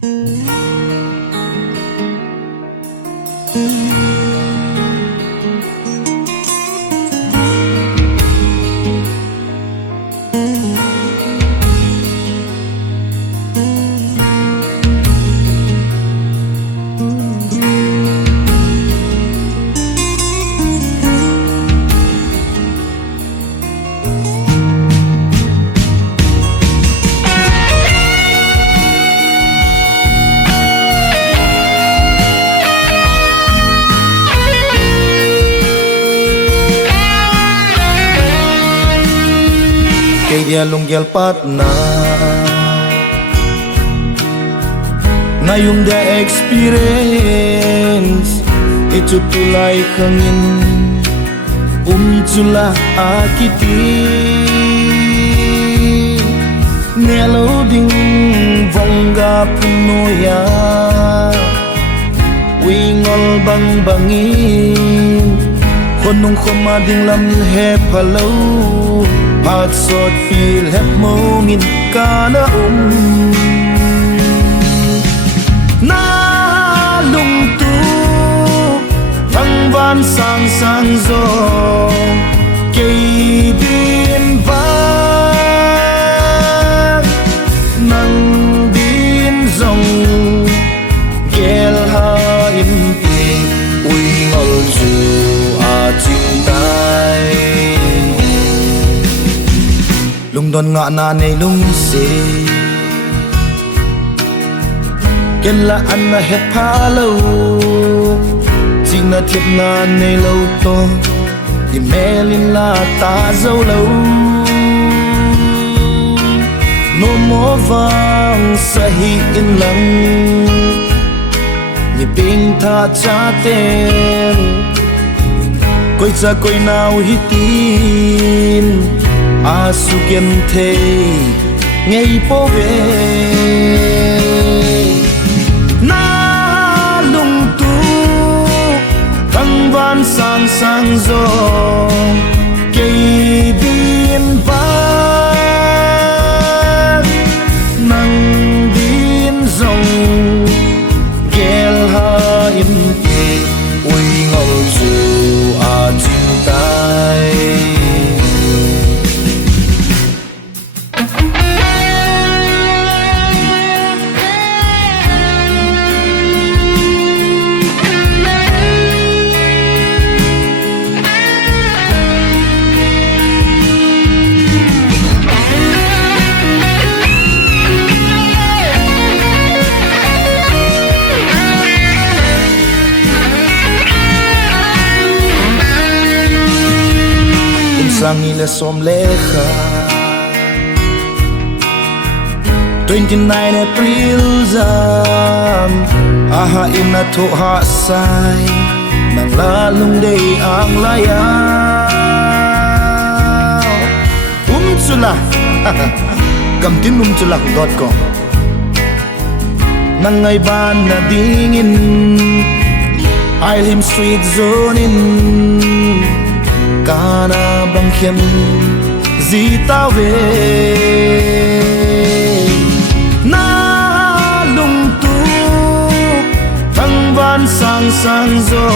Kay dia lunggel patna ngayong da experience itu tulay kangin umjula akiti nelo ding vongga punoya wingol bang bangin khonung khomading lam he phalo Hạt sốt phil hẹp mô nghìn ca na Na lung tu Thăng van sang sang gió Cây biên vang Nang biên dòng Ghel ha in tì Ui ngol chu a chinh tai Lung don ngạ na này lung xì Kết là ăn là hết phá lâu Chính là thiệp na này lâu to Thì mẹ linh là ta dâu lâu Nô mô vang sa hi in lặng Nhị bình tha cha tên Quay ra quay nào hi tin Asu kiên thề ngay po về Na lung tu Thăng van sang sang gió Cây biên vang Nang biên dòng Ghel ha in tì Ui ngol chu a chinh tai Sang ile som lecha 29 April zam Aha ina to ha sai Nang lalong day ang layaw Umtsula Gamtin.com Nang ngay ban na dingin Ilham Street zonin Kana bang khiêm gì tao về Na lung tu Thăng van sang sang gió